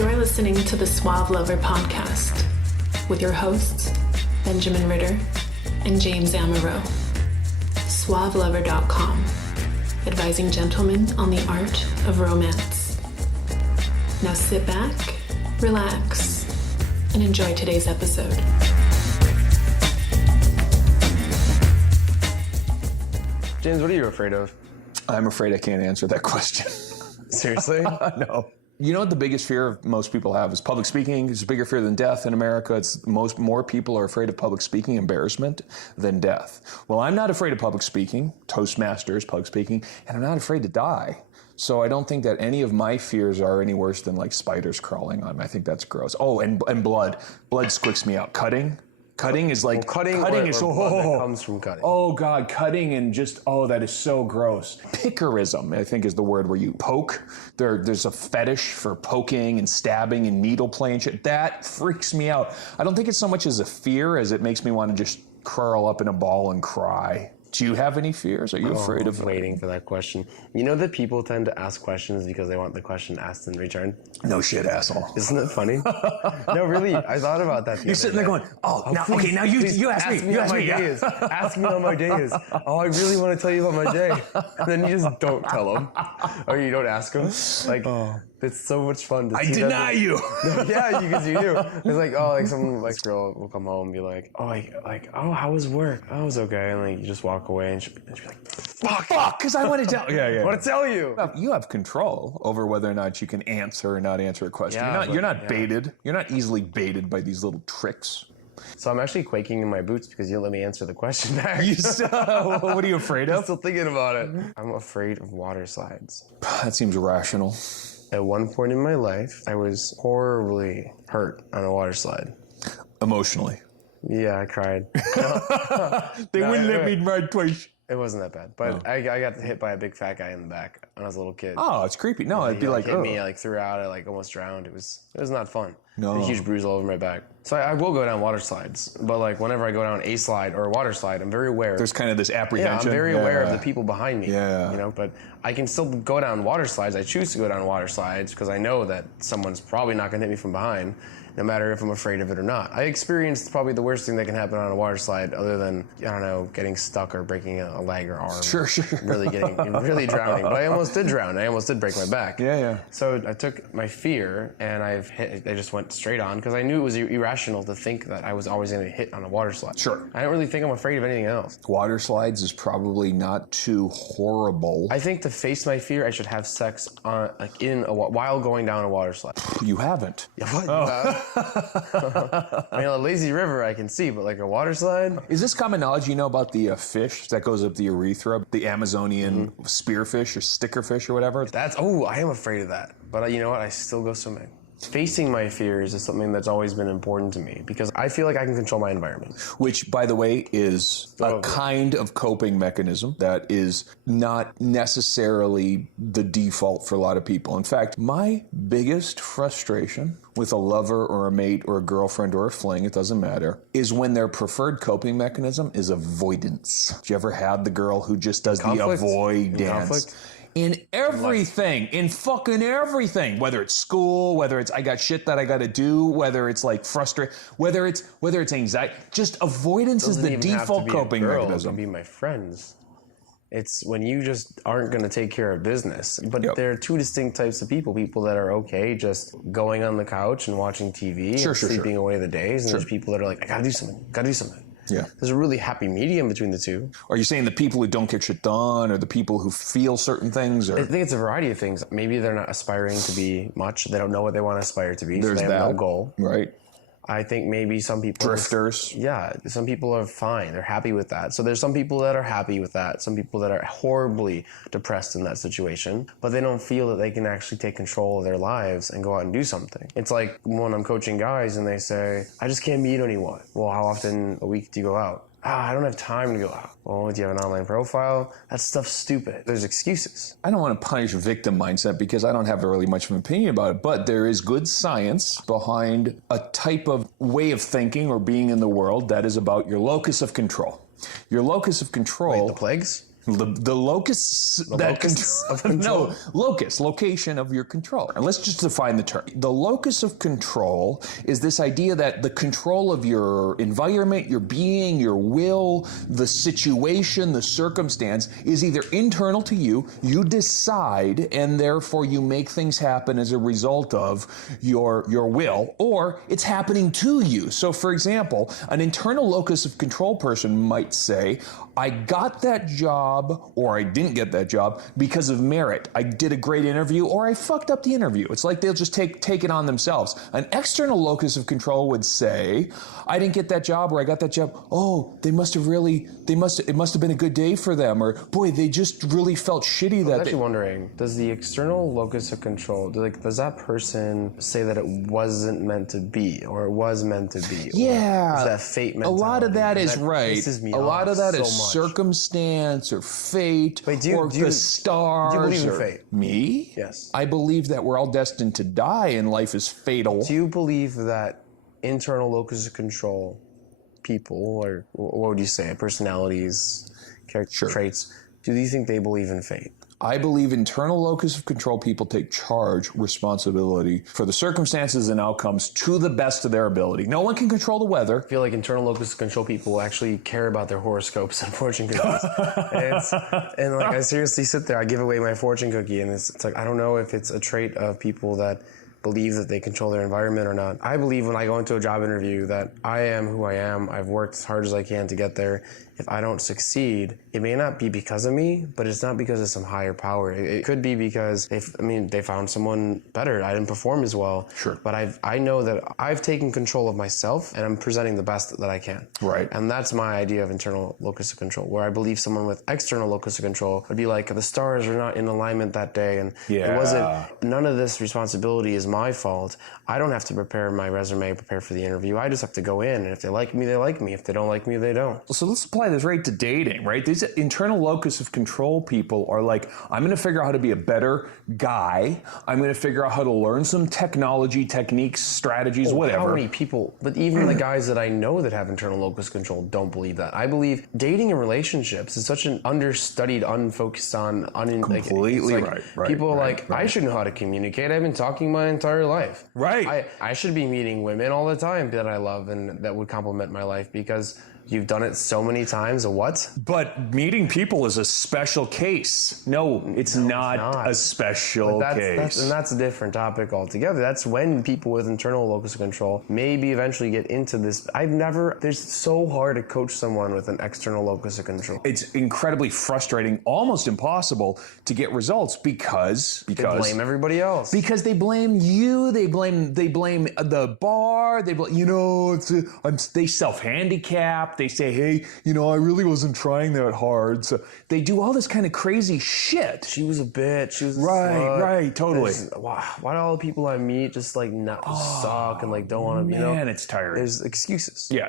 You're listening to the Suave Lover podcast with your hosts, Benjamin Ritter and James Amaro. SuaveLover.com, advising gentlemen on the art of romance. Now sit back, relax, and enjoy today's episode. James, what are you afraid of? I'm afraid I can't answer that question. Seriously? No. You know what the biggest fear most people have is public speaking. It's a bigger fear than death in America. It's more people are afraid of public speaking embarrassment than death. Well, I'm not afraid of public speaking, Toastmasters, public speaking, and I'm not afraid to die. So I don't think that any of my fears are any worse than like spiders crawling on me. I think that's gross. Oh, and blood. Blood squicks me out. Cutting is like, cutting is so, that comes from cutting. Oh God, cutting and just, that is so gross. Pickerism, I think is the word where you poke. There's a fetish for poking and stabbing and needle play and shit. That freaks me out. I don't think it's so much as a fear as it makes me want to just curl up in a ball and cry. Do you have any fears? Are you afraid of? I'm waiting for that question. You know that people tend to ask questions because they want the question asked in return? No shit, asshole. Isn't it funny? No, really, I thought about that. You're sitting there going, now you ask me. Ask me on my days. Oh, I really want to tell you about my day. And then you just don't tell them. Or you don't ask them. Like, it's so much fun to see deny you. Yeah, because you do. It's like, some girl will come home and be like, how was work? Oh, it was okay. And like, you just walk away and she'll be like, fuck, because I want to tell you. I want to tell you. You have control over whether or not you can answer or not answer a question. Yeah, you're not baited. You're not easily baited by these little tricks. So I'm actually quaking in my boots because you didn't let me answer the question back. What are you afraid of? I'm still thinking about it. I'm afraid of water slides. That seems rational. At one point in my life, I was horribly hurt on a water slide. Emotionally. Yeah, I cried. They wouldn't let me ride twice. It wasn't that bad, but I got hit by a big fat guy in the back when I was a little kid. Oh, it's creepy. No, it'd be like, hit me, I threw out, I almost drowned. It was not fun. No. A huge bruise all over my back. So I will go down water slides, but like whenever I go down a slide or a water slide, I'm very aware. There's kind of this apprehension. Yeah, I'm very aware of the people behind me. Yeah. You know, but I can still go down water slides. I choose to go down water slides because I know that someone's probably not going to hit me from behind, no matter if I'm afraid of it or not. I experienced probably the worst thing that can happen on a water slide other than, getting stuck or breaking a leg or arm. Sure. Really drowning. But I almost did drown. I almost did break my back. Yeah. So I took my fear and I just went straight on because I knew it was irrational to think that I was always going to hit on a water slide. Sure. I don't really think I'm afraid of anything else. Water slides is probably not too horrible. I think to face my fear, I should have sex while going down a water slide. You haven't. Yeah, what? Oh. I mean, a lazy river I can see, but like a water slide? Is this common knowledge you know about the fish that goes up the urethra, the Amazonian spearfish or stickerfish or whatever? I am afraid of that. But you know what? I still go swimming. Facing my fears is something that's always been important to me because I feel like I can control my environment. Which, by the way, is a kind of coping mechanism that is not necessarily the default for a lot of people. In fact, my biggest frustration with a lover or a mate or a girlfriend or a fling, it doesn't matter, is when their preferred coping mechanism is avoidance. Do you ever have the girl who just does the avoid dance? In everything, in fucking everything, whether it's school, whether it's I got shit that I got to do, whether it's like frustrate, whether it's anxiety, just avoidance is the default coping mechanism. It can be my friends. It's when you just aren't going to take care of business. But there are two distinct types of people that are okay just going on the couch and watching TV and sleeping away the days, and there's people that are like, I gotta do something. Yeah. There's a really happy medium between the two. Are you saying the people who don't get shit done or the people who feel certain things? Or? I think it's a variety of things. Maybe they're not aspiring to be much. They don't know what they want to aspire to be. There's so they have no goal. Right. I think maybe some people... Drifters. Some people are fine. They're happy with that. So there's some people that are happy with that. Some people that are horribly depressed in that situation, but they don't feel that they can actually take control of their lives and go out and do something. It's like when I'm coaching guys and they say, I just can't meet anyone. Well, how often a week do you go out? I don't have time to go out. Well, do you have an online profile? That stuff's stupid. There's excuses. I don't want to punish victim mindset because I don't have really much of an opinion about it, but there is good science behind a type of way of thinking or being in the world that is about your locus of control. Your locus of control... Wait, the plagues? The locus location of your control. And let's just define the term. The locus of control is this idea that the control of your environment, your being, your will, the situation, the circumstance is either internal to you, you decide, and therefore you make things happen as a result of your will, or it's happening to you. So for example, an internal locus of control person might say, I got that job or I didn't get that job because of merit. I did a great interview or I fucked up the interview. It's like they'll just take it on themselves. An external locus of control would say, I didn't get that job or I got that job. Oh, it must have been a good day for them, or boy, they just really felt shitty that I was actually wondering, does the external locus of control, does that person say that it wasn't meant to be or it was meant to be? Yeah. Or is that fate mentality? A lot of that is right. A lot of that is much. Circumstance or fate or the stars. Do you believe in fate? Me? Yes. I believe that we're all destined to die and life is fatal. Do you believe that internal locus of control people, or what would you say, personalities, character traits, do you think they believe in fate? I believe internal locus of control people take responsibility for the circumstances and outcomes to the best of their ability. No one can control the weather. I feel like internal locus of control people actually care about their horoscopes and fortune cookies. and like I seriously sit there, I give away my fortune cookie, and it's like, I don't know if it's a trait of people that believe that they control their environment or not. I believe when I go into a job interview that I am who I am. I've worked as hard as I can to get there. If I don't succeed, it may not be because of me, but it's not because of some higher power. It could be because they found someone better. I didn't perform as well. Sure. But I know that I've taken control of myself and I'm presenting the best that I can. Right. And that's my idea of internal locus of control, where I believe someone with external locus of control would be like, the stars are not in alignment that day, and it wasn't, none of this responsibility is my fault. I don't have to prepare my resume, prepare for the interview. I just have to go in, and if they like me, they like me. If they don't like me, they don't. So let's apply this right to dating, right? These internal locus of control people are like, I'm going to figure out how to be a better guy. I'm going to figure out how to learn some technology, techniques, strategies, whatever. How many people, but even the guys that I know that have internal locus control don't believe that. I believe dating and relationships is such an understudied, unfocused on, completely right. People are like, I should know how to communicate. I've been talking my entire life. Right. I should be meeting women all the time that I love and that would complement my life because you've done it so many times. A what? But meeting people is a special case. No, it's not a special case. That's a different topic altogether. That's when people with internal locus of control maybe eventually get into this. There's so hard to coach someone with an external locus of control. It's incredibly frustrating, almost impossible to get results because they blame everybody else. Because they blame you, they blame the bar, they self-handicap. They say, hey, I really wasn't trying that hard. So they do all this kind of crazy shit. She was a bitch. She was a slut. Right, totally. Why do all the people I meet just suck and don't want to, Man, it's tiring. There's excuses. Yeah,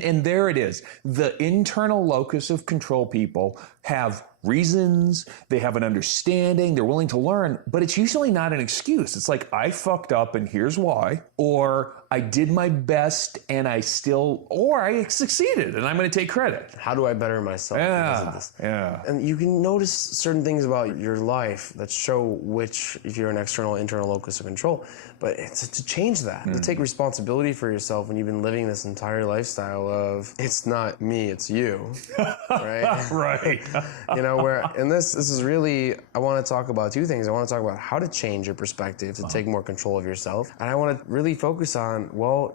and there it is. The internal locus of control people have reasons, they have an understanding, they're willing to learn, but it's usually not an excuse. It's like, I fucked up and here's why, or I did my best and I succeeded and I'm going to take credit. How do I better myself because of this? Yeah. And you can notice certain things about your life that show if you're an external, internal locus of control, but it's to change that, to take responsibility for yourself when you've been living this entire lifestyle of, it's not me, it's you, right? Right. This is really, I want to talk about two things. I want to talk about how to change your perspective to take more control of yourself. And I want to really focus on,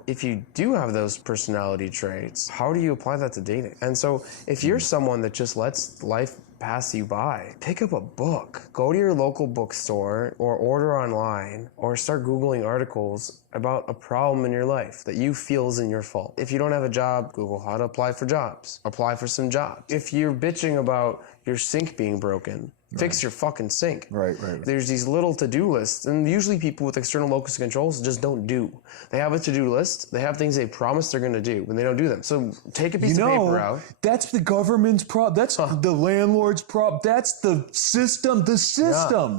if you do have those personality traits, how do you apply that to dating? And so if you're someone that just lets life pass you by, pick up a book. Go to your local bookstore or order online or start Googling articles about a problem in your life that you feel isn't your fault. If you don't have a job, Google how to apply for jobs. Apply for some jobs. If you're bitching about your sink being broken, Fix your fucking sink. Right. There's these little to-do lists, and usually people with external locus of controls just don't do. They have a to-do list, they have things they promise they're gonna do, and they don't do them. So take a piece of paper out. That's the government's problem. That's the landlord's problem. That's the system.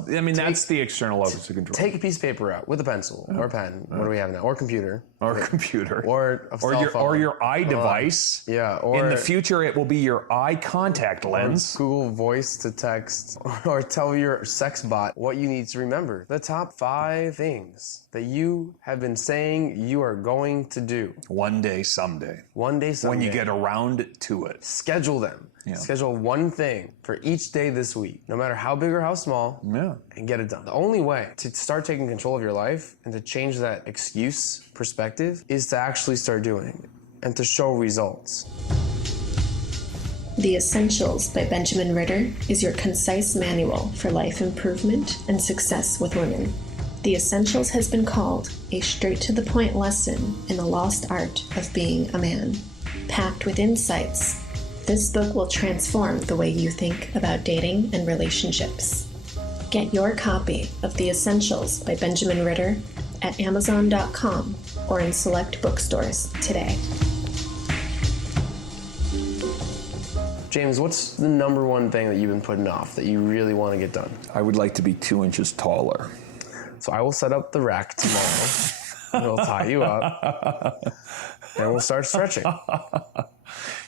Yeah. I mean, that's the external locus of control. Take a piece of paper out with a pencil or a pen. What do we have now? Or computer. Or computer. Or a cell phone. Or your eye device. Or in the future, it will be your eye contact lens. Google Voice to text, or tell your sex bot what you need to remember. The top 5 things that you have been saying you are going to do. One day, someday. One day, someday. When you get around to it. Schedule them. Yeah. Schedule one thing for each day this week, no matter how big or how small, and get it done. The only way to start taking control of your life and to change that excuse perspective is to actually start doing it and to show results. The Essentials by Benjamin Ritter is your concise manual for life improvement and success with women. The Essentials has been called a straight-to-the-point lesson in the lost art of being a man. Packed with insights, this book will transform the way you think about dating and relationships. Get your copy of The Essentials by Benjamin Ritter at Amazon.com or in select bookstores today. James, what's the number one thing that you've been putting off that you really want to get done? I would like to be 2 inches taller. So I will set up the rack tomorrow. We'll tie you up. And we'll start stretching.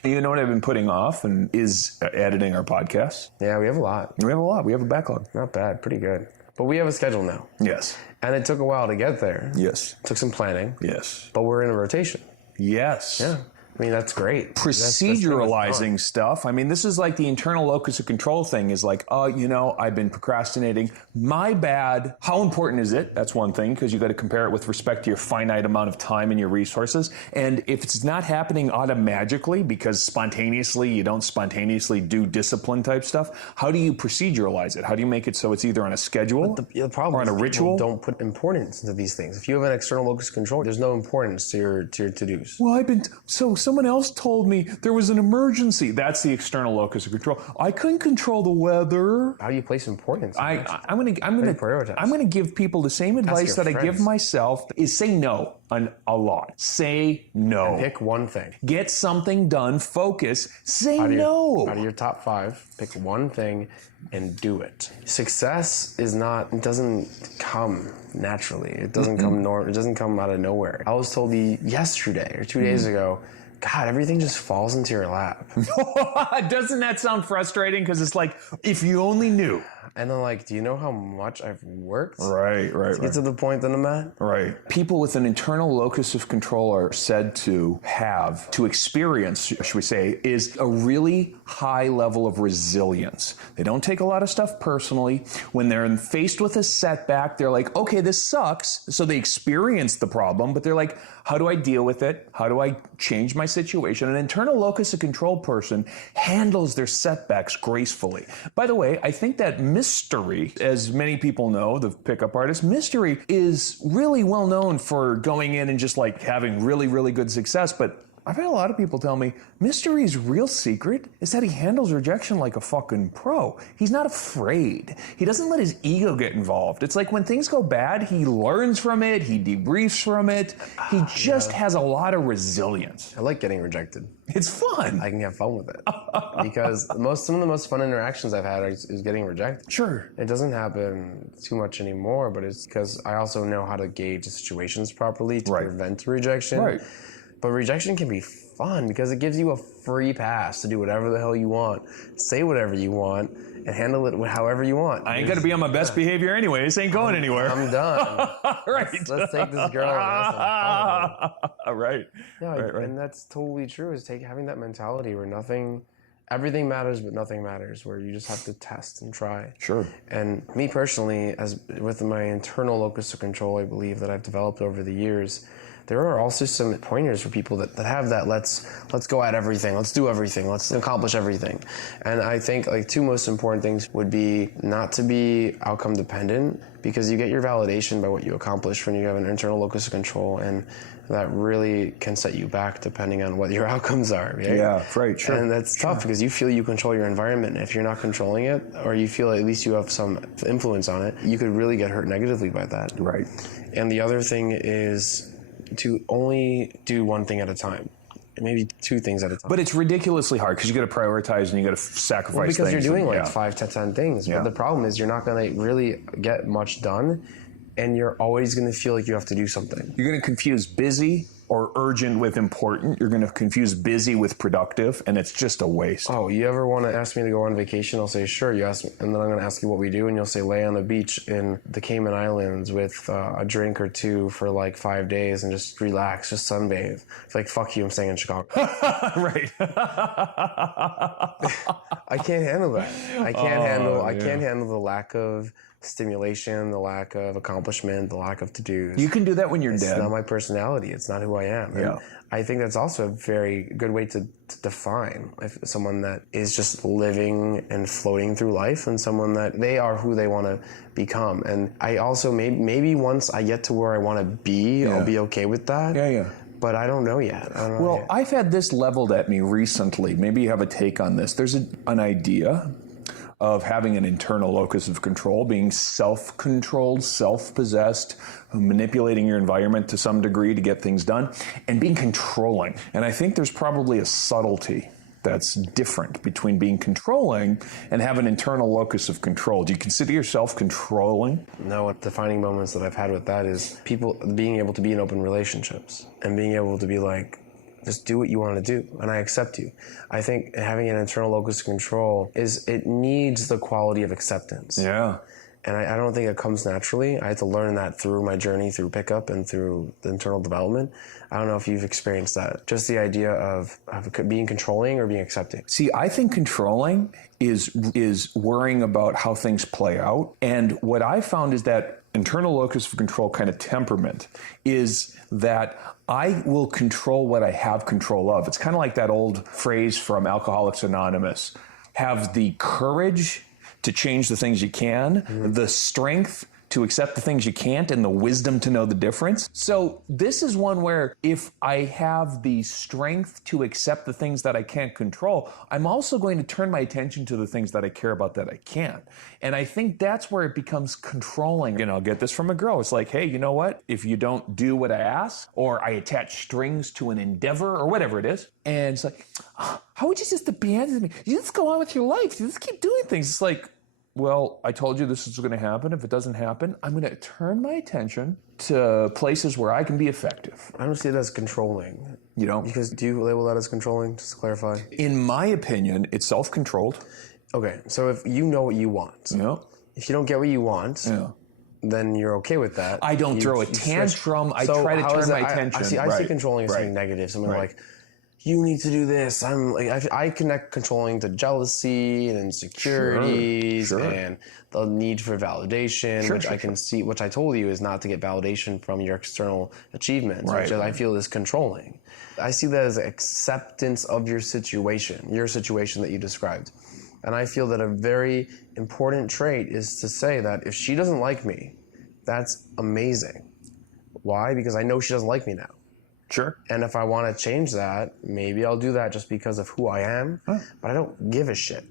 You know what I've been putting off and is editing our podcast? Yeah, we have a lot. We have a backlog. Not bad, pretty good. But we have a schedule now. Yes. And it took a while to get there. Yes. It took some planning. Yes. But we're in a rotation. Yes. Yeah. I mean, that's great. Proceduralizing stuff. I mean, this is like the internal locus of control thing is like, oh, I've been procrastinating. My bad. How important is it? That's one thing, because you got to compare it with respect to your finite amount of time and your resources. And if it's not happening automagically because you don't spontaneously do discipline type stuff, how do you proceduralize it? How do you make it so it's either on a schedule the problem or on a is ritual? Don't put importance into these things. If you have an external locus of control, there's no importance to your to-dos. Well, someone else told me there was an emergency. That's the external locus of control. I couldn't control the weather. How do you place importance? I'm gonna give people the same advice that I give myself: is say no a lot. Say no. And pick one thing. Get something done. Focus. Say no. Out of your top 5, pick one thing and do it. Success doesn't come naturally. It doesn't come it doesn't come out of nowhere. I was told yesterday or 2 days ago, God, everything just falls into your lap. Doesn't that sound frustrating? Because it's like, if you only knew. And then do you know how much I've worked? Right. To get to the point that I'm at? Right. People with an internal locus of control are said to experience, should we say, is a really high level of resilience. They don't take a lot of stuff personally. When they're faced with a setback, they're like, okay, this sucks. So they experience the problem, but they're like, how do I deal with it? How do I change my situation? An internal locus of control person handles their setbacks gracefully. By the way, I think that Mystery, as many people know, the pickup artist, Mystery is really well known for going in and just having really, really good success. But I've had a lot of people tell me Mystery's real secret is that he handles rejection like a fucking pro. He's not afraid. He doesn't let his ego get involved. It's like when things go bad, he learns from it, he debriefs from it. He just has a lot of resilience. I like getting rejected. It's fun. I can have fun with it. Because some of the most fun interactions I've had is getting rejected. Sure. It doesn't happen too much anymore, but it's because I also know how to gauge the situations properly to prevent rejection. Right. But rejection can be fun because it gives you a free pass to do whatever the hell you want, say whatever you want, and handle it however you want. I ain't got to be on my best behavior anyway. This ain't going anywhere. I'm done. Right. Let's take this girl and right. Yeah, right. And that's totally true, is having that mentality where everything matters but nothing matters, where you just have to test and try. Sure. And me personally, with my internal locus of control, I believe that I've developed over the years, there are also some pointers for people that have that let's go at everything, let's do everything, let's accomplish everything. And I think like two most important things would be not to be outcome dependent, because you get your validation by what you accomplish when you have an internal locus of control, and that really can set you back depending on what your outcomes are, right? Yeah, right, sure. And that's tough because you feel you control your environment. And if you're not controlling it, or you feel at least you have some influence on it, you could really get hurt negatively by that. Right. And the other thing is to only do one thing at a time. Maybe two things at a time. But it's ridiculously hard because you got to prioritize and you got to sacrifice well, because things. You're doing like 5 to 10 things. Yeah. But the problem is you're not going to really get much done, and you're always going to feel like you have to do something. You're going to confuse busy or urgent with important. You're going to confuse busy with productive, and it's just a waste. Oh, you ever want to ask me to go on vacation? I'll say, sure. You ask me, and then I'm going to ask you what we do, and you'll say, lay on the beach in the Cayman Islands with a drink or two for like 5 days and just relax, just sunbathe. It's like, fuck you, I'm staying in Chicago. Right. I can't handle that. I can't handle the lack of stimulation, the lack of accomplishment, the lack of to-dos. You can do that when you're It's dead. not my personality. It's not who I am. And Yeah. I think that's also a very good way to define if someone that is just living and floating through life, and someone that they are who they want to become. And I also, maybe once I get to where I want to be, I'll be okay with that. Yeah. But I don't know yet. Well, I've had this leveled at me recently. Maybe you have a take on this. There's an idea of having an internal locus of control, being self-controlled, self-possessed, manipulating your environment to some degree to get things done, and being controlling. And I think there's probably a subtlety that's different between being controlling and have an internal locus of control. Do you consider yourself controlling? No, what defining moments that I've had with that is people being able to be in open relationships and being able to be like, just do what you want to do, and I accept you. I think having an internal locus of control it needs the quality of acceptance. Yeah. And I don't think it comes naturally. I had to learn that through my journey through pickup and through the internal development. I don't know if you've experienced that. Just the idea of being controlling or being accepting. See, I think controlling is worrying about how things play out. And what I found is that internal locus of control kind of temperament is that I will control what I have control of. It's kind of like that old phrase from Alcoholics Anonymous. Have the courage to change the things you can, the strength to accept the things you can't, and the wisdom to know the difference. So this is one where if I have the strength to accept the things that I can't control, I'm also going to turn my attention to the things that I care about that I can. And I think that's where it becomes controlling. And I'll get this from a girl. It's like, hey, you know what? If you don't do what I ask, or I attach strings to an endeavor, or whatever it is, and it's like, how would you just abandon me? You just go on with your life. You just keep doing things. It's like, well, I told you this is going to happen. If it doesn't happen, I'm going to turn my attention to places where I can be effective. I don't see it as controlling. You know? Because do you label that as controlling, just to clarify? In my opinion, it's self-controlled. Okay, so if you know what you want, if you don't get what you want, then you're okay with that. I don't throw a tantrum. I try to turn my attention. I see controlling as something negative, something like, you need to do this. I'm like, I connect controlling to jealousy and insecurities and the need for validation, which I can see, which I told you is not to get validation from your external achievements, which I feel is controlling. I see that as acceptance of your situation that you described. And I feel that a very important trait is to say that if she doesn't like me, that's amazing. Why? Because I know she doesn't like me now. Sure. And if I want to change that, maybe I'll do that just because of who I am, but I don't give a shit.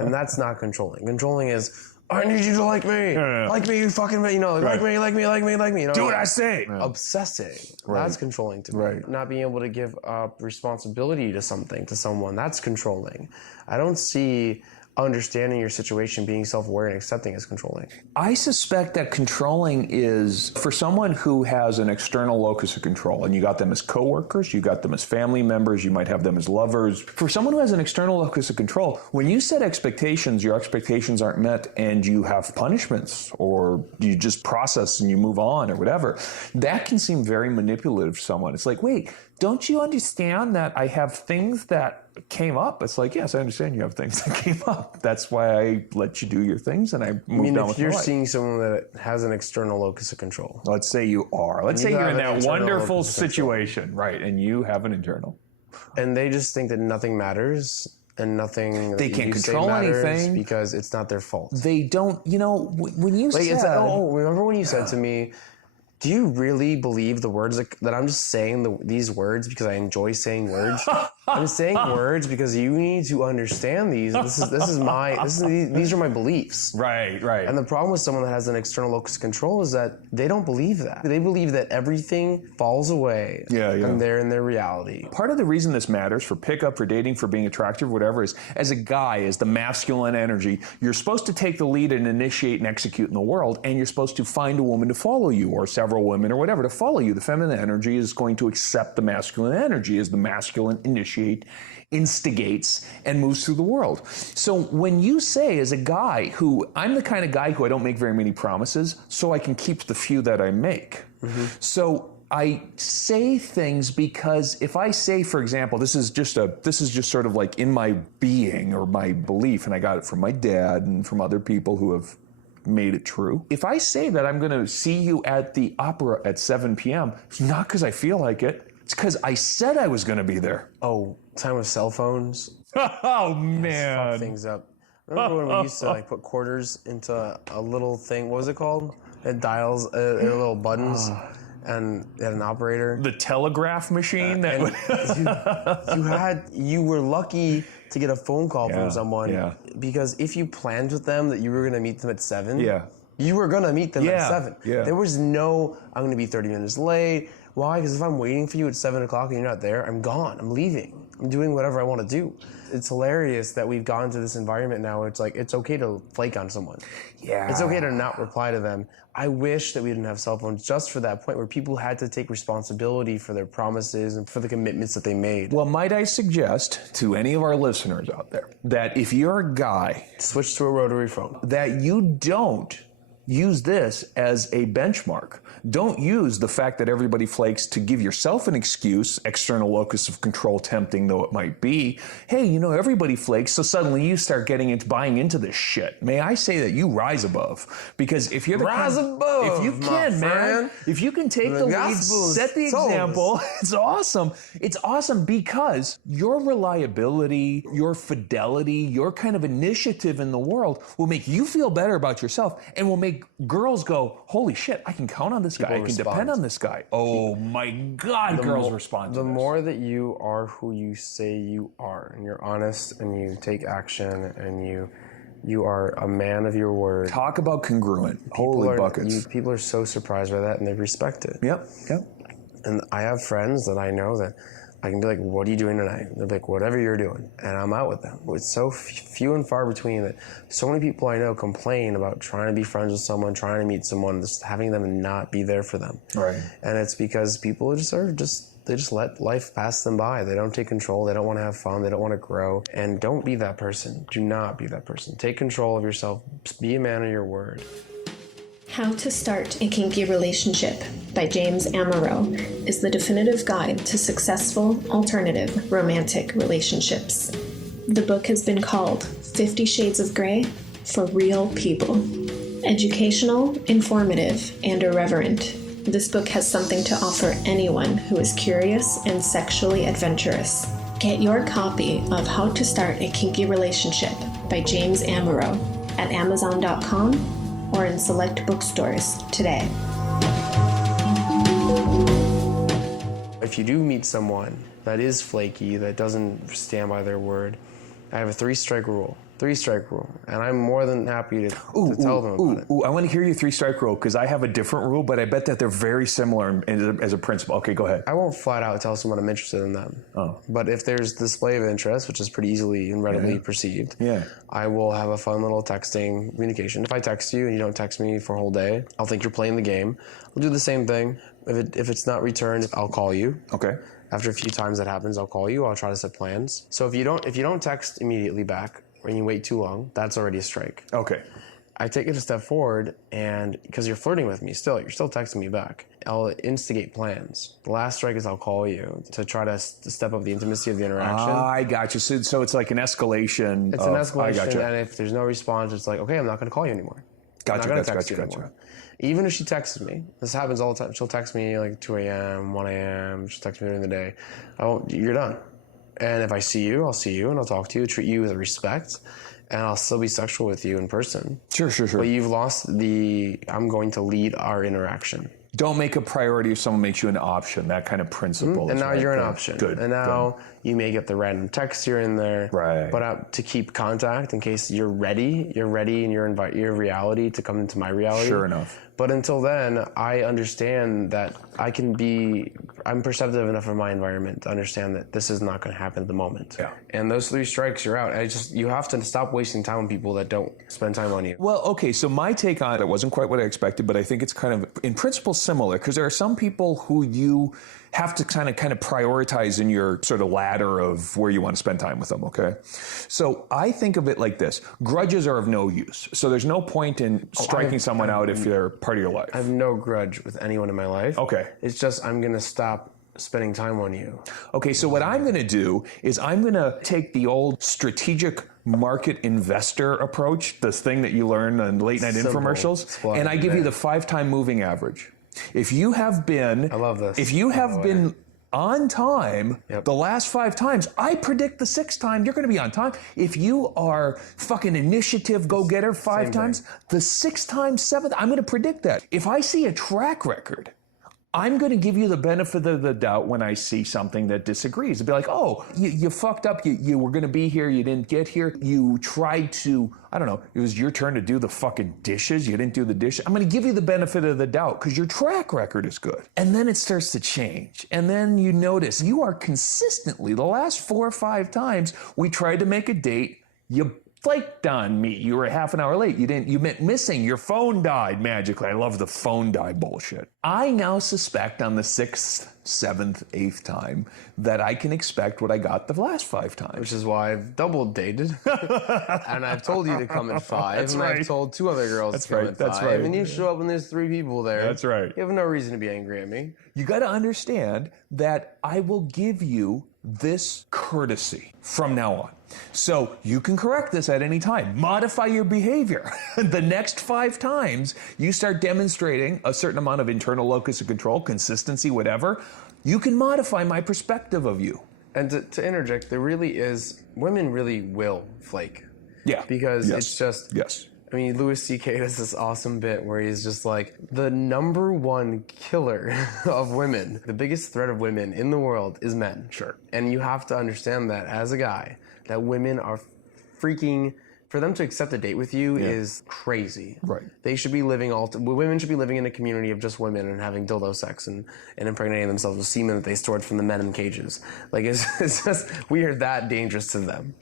And that's not controlling. Controlling is, I need you to like me. Like me, you fucking, like me. You know, Do what I say. Obsessing. That's controlling to me. Not being able to give up responsibility to someone, that's controlling. I don't see understanding your situation, being self-aware and accepting is controlling. I suspect that controlling is for someone who has an external locus of control, and you got them as coworkers, you got them as family members, you might have them as lovers. For someone who has an external locus of control, when you set expectations, your expectations aren't met and you have punishments, or you just process and you move on or whatever, that can seem very manipulative to someone. It's like, wait, don't you understand that I have things that came up? It's like, yes, I understand you have things that came up. That's why I let you do your things and I moved on with my life. If you're seeing someone that has an external locus of control. Let's say you are. Let's say you're in that wonderful situation, right? And you have an internal. And they just think that nothing matters and nothing they that can't you control say matters anything because it's not their fault. They don't, when you like, said... it's like, remember when you said to me, do you really believe the words that I'm just saying these words because I enjoy saying words? I'm saying words because you need to understand these. These are my beliefs. Right. And the problem with someone that has an external locus of control is that they don't believe that. They believe that everything falls away. And they're in their reality. Part of the reason this matters for pickup, for dating, for being attractive, whatever, is as a guy, as the masculine energy, you're supposed to take the lead and initiate and execute in the world, and you're supposed to find a woman to follow you, or several women or whatever to follow you. The feminine energy is going to accept the masculine energy as the masculine instigates and moves through the world. So when you say, as a guy who, I'm the kind of guy who I don't make very many promises, so I can keep the few that I make. So I say things because if I say, for example, this is just sort of like in my being or my belief, and I got it from my dad and from other people who have made it true. If I say that I'm going to see you at the opera at 7 p.m., it's not because I feel like it. It's because I said I was going to be there. Oh, time with cell phones. Oh, man. Fuck things up. Remember when we used to put quarters into a little thing? What was it called? It dials little buttons. And it had an operator. The telegraph machine you were lucky to get a phone call from someone because if you planned with them that you were going to meet them at 7, you were going to meet them at 7. There was no, I'm going to be 30 minutes late. Why? Because if I'm waiting for you at 7 o'clock and you're not there, I'm gone. I'm leaving. I'm doing whatever I want to do. It's hilarious that we've gone to this environment now where it's like, it's okay to flake on someone. It's okay to not reply to them. I wish that we didn't have cell phones just for that point where people had to take responsibility for their promises and for the commitments that they made. Well, might I suggest to any of our listeners out there that if you're a guy, switch to a rotary phone. That you don't use this as a benchmark. Don't use the fact that everybody flakes to give yourself an excuse, external locus of control, tempting though it might be. Hey, everybody flakes, so suddenly you start buying into this shit. May I say that you rise above? Because if you're the above, if you can, man, if you can take the lead, set the example, it's awesome. It's awesome because your reliability, your fidelity, your kind of initiative in the world will make you feel better about yourself and will make girls go, holy shit, I can count on this guy. I can depend on this guy. Oh my God, girls respond to this. The more that you are who you say you are, and you're honest, and you take action, and you are a man of your word. Talk about congruent. Holy buckets. People are so surprised by that, and they respect it. Yep. And I have friends that I know that I can be like, what are you doing tonight? They're like, whatever you're doing. And I'm out with them. It's so few and far between that so many people I know complain about trying to be friends with someone, trying to meet someone, just having them not be there for them. Right. And it's because people they just let life pass them by. They don't take control. They don't want to have fun. They don't want to grow. And don't be that person. Do not be that person. Take control of yourself. Be a man of your word. How to Start a Kinky Relationship by James Amaro is the definitive guide to successful, alternative, romantic relationships. The book has been called 50 Shades of Grey for Real People. Educational, informative, and irreverent, this book has something to offer anyone who is curious and sexually adventurous. Get your copy of How to Start a Kinky Relationship by James Amaro at Amazon.com or in select bookstores today. If you do meet someone that is flaky, that doesn't stand by their word, I have a 3-strike rule. 3-strike rule. And I'm more than happy to tell them about it. I want to hear your 3-strike rule because I have a different rule, but I bet that they're very similar as a principle. Okay, go ahead. I won't flat out tell someone I'm interested in them. But if there's display of interest, which is pretty easily and readily perceived, I will have a fun little texting communication. If I text you and you don't text me for a whole day, I'll think you're playing the game. We'll do the same thing. If it's not returned, I'll call you. Okay. After a few times that happens, I'll call you. I'll try to set plans. So if you don't text immediately back, when you wait too long, that's already a strike. Okay. I take it a step forward, and because you're flirting with me still, you're still texting me back. I'll instigate plans. The last strike is I'll call you to try to step up the intimacy of the interaction. I got you. So it's like an escalation. It's an escalation, and if there's no response, it's like, okay, I'm not going to call you anymore. Gotcha. Even if she texts me, this happens all the time. She'll text me like 2 a.m., 1 a.m. She'll text me during the day. You're done. And if I see you, I'll see you, and I'll talk to you, treat you with respect, and I'll still be sexual with you in person. Sure. But you've lost I'm going to lead our interaction. Don't make a priority if someone makes you an option. That kind of principle. And now you're an option. Good. And now you may get the random text here and there. Right. But to keep contact in case you're ready in your reality to come into my reality. Sure enough. But until then, I understand that I'm perceptive enough of my environment to understand that this is not going to happen at the moment. Yeah. And those 3 strikes, you're out. You have to stop wasting time on people that don't spend time on you. Well, okay, so my take on it wasn't quite what I expected, but I think it's kind of, in principle, similar, because there are some people who you have to kind of prioritize in your sort of ladder of where you want to spend time with them, okay? So I think of it like this. Grudges are of no use. So there's no point in striking someone out if they're part of your life. I have no grudge with anyone in my life. Okay. It's just I'm going to stop spending time on you. Okay, so what I'm going to do is I'm going to take the old strategic market investor approach, this thing that you learn on late night infomercials, and I give you the 5-time moving average. If you have been, I love this. If you have been on time the last 5 times, I predict the 6th time you're going to be on time. If you are fucking initiative go-getter 5 times, the 6th time, 7th, I'm going to predict that. If I see a track record, I'm going to give you the benefit of the doubt when I see something that disagrees. It'd be like, oh, you fucked up. You were going to be here. You didn't get here. You tried to, I don't know, it was your turn to do the fucking dishes. You didn't do the dishes. I'm going to give you the benefit of the doubt because your track record is good. And then it starts to change. And then you notice you are consistently, the last 4 or 5 times we tried to make a date, you flaked on me. You were half an hour late. You went missing. Your phone died magically. I love the phone die bullshit. I now suspect on the 6th, 7th, 8th time that I can expect what I got the last 5 times. Which is why I've double dated. And I've told you to come at 5. That's and right. I've told 2 other girls to come at 5. That's right. And you show up when there's 3 people there. That's right. You have no reason to be angry at me. You got to understand that I will give you this courtesy from now on. So you can correct this at any time. Modify your behavior. The next 5 times you start demonstrating a certain amount of internal locus of control, consistency, whatever, you can modify my perspective of you. And to interject, there really is, women really will flake. Yeah. Because it's just, Yes. I mean, Louis C.K. does this awesome bit where he's just like, the number 1 killer of women, the biggest threat of women in the world is men. Sure. And you have to understand that as a guy, that women are freaking, for them to accept a date with you is crazy. Right. They should be living women should be living in a community of just women and having dildo sex and impregnating themselves with semen that they stored from the men in cages. Like, it's just, we are that dangerous to them.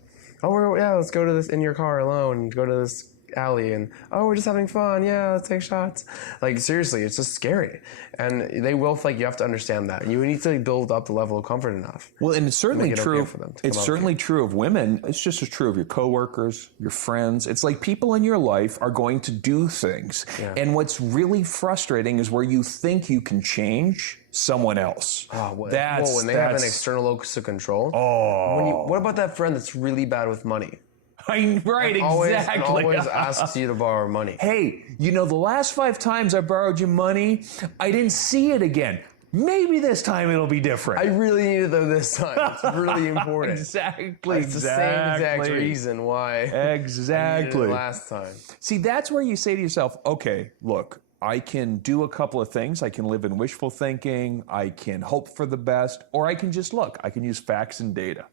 Oh, let's go to this in your car alone, go to this alley, and we're just having fun, let's take shots. Like, seriously, it's just scary. And they will flake. You have to understand that. You need to build up the level of comfort enough. Well, and it's certainly true. Okay for them to It's certainly true of women. It's just as true of your coworkers, your friends. It's like people in your life are going to do things. Yeah. And what's really frustrating is where you think you can change someone else. When they have an external locus of control. What about that friend that's really bad with money? Right, exactly. Always asks you to borrow money. Hey, the last 5 times I borrowed you money, I didn't see it again. Maybe this time it'll be different. I really need it though this time. It's really important. Exactly. It's the same exact reason why Exactly. I needed it last time. See, that's where you say to yourself, okay, look, I can do a couple of things. I can live in wishful thinking. I can hope for the best. Or I can just look. I can use facts and data.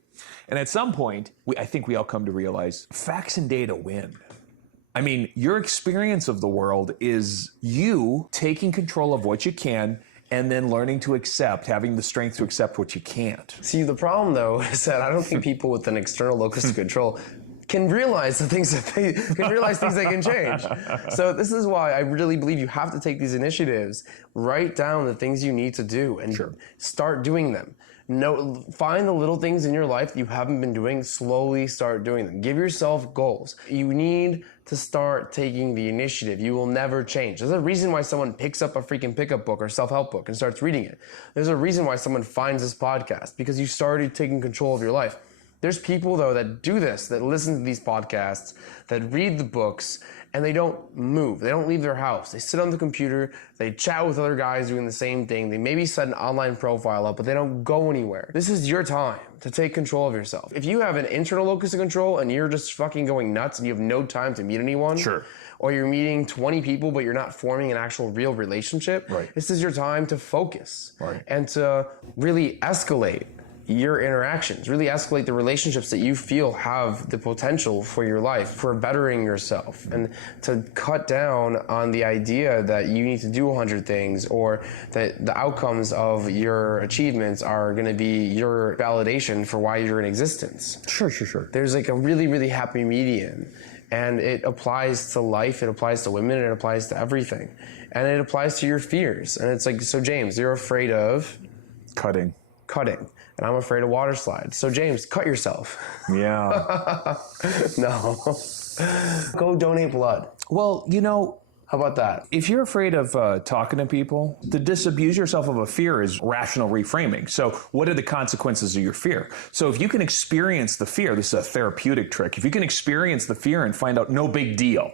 And at some point, I think we all come to realize facts and data win. I mean, your experience of the world is you taking control of what you can and then learning to accept, having the strength to accept what you can't. See, the problem though is that I don't think people with an external locus of control can realize the things that they can realize things they can change. So this is why I really believe you have to take these initiatives, write down the things you need to do, and start doing them. Find the little things in your life that you haven't been doing, slowly start doing them. Give yourself goals. You need to start taking the initiative. You will never change. There's a reason why someone picks up a freaking pickup book or self-help book and starts reading it. There's a reason why someone finds this podcast, because you started taking control of your life. There's people, though, that do this, that listen to these podcasts, that read the books, and they don't move. They don't leave their house. They sit on the computer, they chat with other guys doing the same thing. They maybe set an online profile up, but they don't go anywhere. This is your time to take control of yourself. If you have an internal locus of control and you're just fucking going nuts and you have no time to meet anyone, or you're meeting 20 people, but you're not forming an actual real relationship, this is your time to focus and to really escalate your interactions, really escalate the relationships that you feel have the potential for your life, for bettering yourself, and to cut down on the idea that you need to do 100 things, or that the outcomes of your achievements are going to be your validation for why you're in existence. Sure. There's like a really, really happy median, and it applies to life, it applies to women, it applies to everything, and it applies to your fears. And it's like, so James, you're afraid of Cutting. And I'm afraid of water slides. So James, cut yourself. Yeah. No. Go donate blood. Well, How about that? if you're afraid of talking to people, to disabuse yourself of a fear is rational reframing. So what are the consequences of your fear? So if you can experience the fear, this is a therapeutic trick. If you can experience the fear and find out no big deal.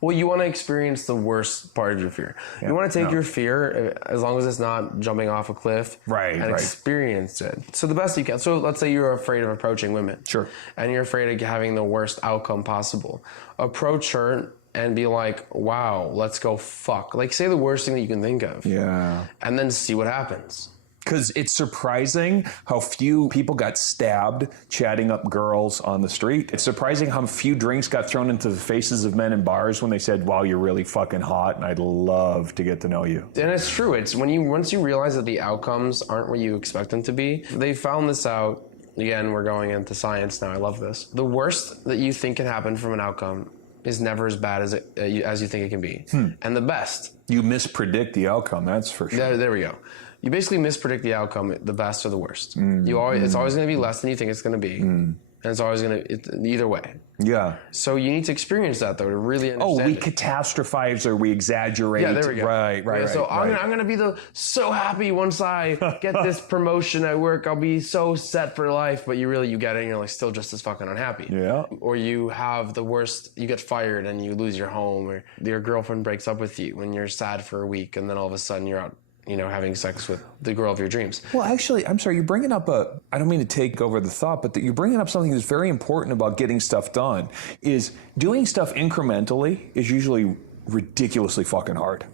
Well, you want to experience the worst part of your fear. You want to take your fear, as long as it's not jumping off a cliff, and experience it. So the best you can. So let's say you're afraid of approaching women. Sure. And you're afraid of having the worst outcome possible. Approach her and be like, wow, let's go fuck. Like, say the worst thing that you can think of. Yeah. And then see what happens. Because it's surprising how few people got stabbed chatting up girls on the street. It's surprising how few drinks got thrown into the faces of men in bars when they said, wow, you're really fucking hot and I'd love to get to know you. And it's true. It's once you realize that the outcomes aren't what you expect them to be. They found this out. Again, we're going into science now. I love this. The worst that you think can happen from an outcome is never as bad as you think it can be. And the best. You mispredict the outcome, that's for sure. There we go. You basically mispredict the outcome, the best or the worst. It's always going to be less than you think it's going to be. And it's always going to, either way. Yeah. So you need to experience that, though, to really understand we catastrophize or we exaggerate. Yeah, there we go. Right. So I'm going to be so happy once I get this promotion at work. I'll be so set for life. But you get it and you're like still just as fucking unhappy. Yeah. Or you have the worst, you get fired and you lose your home, or your girlfriend breaks up with you when you're sad for a week, and then all of a sudden you're out, having sex with the girl of your dreams. Well, actually, I'm sorry, you're bringing up I don't mean to take over the thought, but you're bringing up something that's very important about getting stuff done, is doing stuff incrementally is usually ridiculously fucking hard.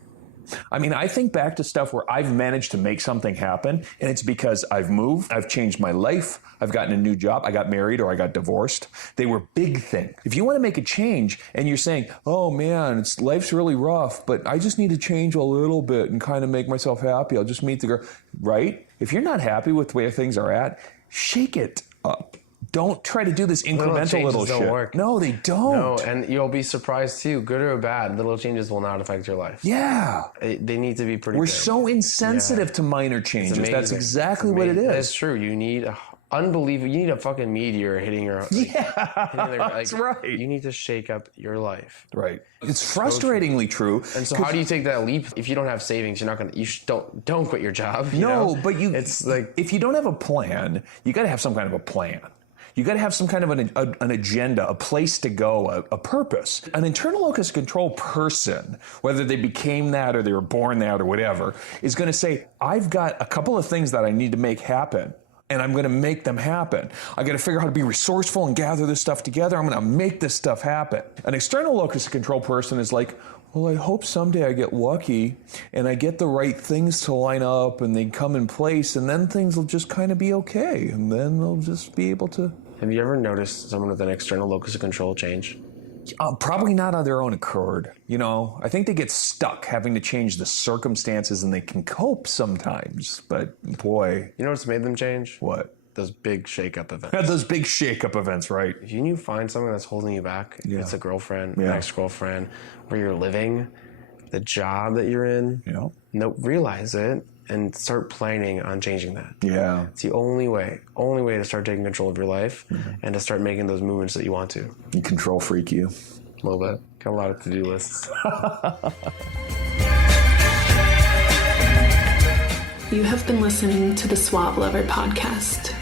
I mean, I think back to stuff where I've managed to make something happen, and it's because I've moved, I've changed my life, I've gotten a new job, I got married, or I got divorced. They were big things. If you want to make a change and you're saying, oh man, life's really rough, but I just need to change a little bit and kind of make myself happy, I'll just meet the girl, right? If you're not happy with where things are at, shake it up. Don't try to do this incremental little shit. Work. No, they don't. No, and you'll be surprised too. Good or bad, little changes will not affect your life. Yeah. They need to be pretty We're big. so insensitive to minor changes. That's exactly what it is. That's true. You need unbelievable. You need a fucking meteor hitting your. That's right. You need to shake up your life. Right. It's frustratingly true. And so, how do you take that leap if you don't have savings? You're not gonna. Don't quit your job. But It's like, if you don't have a plan, you got to have some kind of a plan. You got to have some kind of an agenda, a place to go, a purpose. An internal locus control person, whether they became that or they were born that or whatever, is going to say, I've got a couple of things that I need to make happen, and I'm going to make them happen. I got to figure out how to be resourceful and gather this stuff together. I'm going to make this stuff happen. An external locus control person is like, well, I hope someday I get lucky and I get the right things to line up and they come in place, and then things will just kind of be okay, and then they'll just be able to. Have you ever noticed someone with an external locus of control change? Probably not on their own accord. I think they get stuck having to change the circumstances, and they can cope sometimes. But boy. You know what's made them change? What? those big shake-up events. Had those big shake-up events, right? If you find something that's holding you back, if it's a girlfriend, an ex-girlfriend, where you're living, the job that you're in, realize it and start planning on changing that. Yeah. It's the only way to start taking control of your life and to start making those movements that you want to. You control freak you. A little bit. Got a lot of to-do lists. You have been listening to the Suave Lover podcast.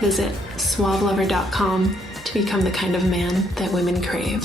Visit suavelover.com to become the kind of man that women crave.